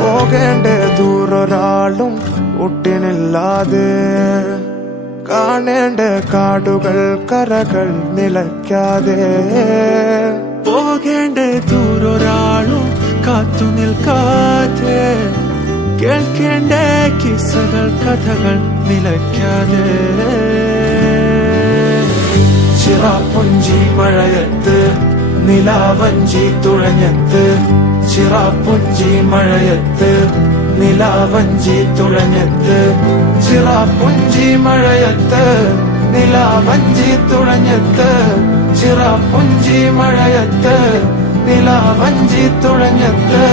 പോകേണ്ട ദൂരൊരാളും ഒട്ടിനില്ലാതെ, കാണേണ്ട കാടുകൾ കരകൾ നിലയ്ക്കാതെ, പോകേണ്ട ദൂരൊരാളും കാത്തു നിൽക്കാതെ, കേൾക്കേണ്ട കിസ്സകൾ കഥകൾ നിലയ്ക്കാതെ. ചിറാപ്പുഞ്ചി മഴയത്ത് നിലാവഞ്ചി തുഴഞ്ഞത്ത്, ചിറാപ്പുഞ്ചി മഴയത്ത് നിലാവഞ്ചി തുഴഞ്ഞത്ത്, ചിറാപ്പുഞ്ചി മഴയത്ത് നിലാവഞ്ചി തുഴഞ്ഞത്ത്, ചിറാപ്പുഞ്ചി മഴയത്ത് നിലാവഞ്ചി തുഴഞ്ഞത്ത്.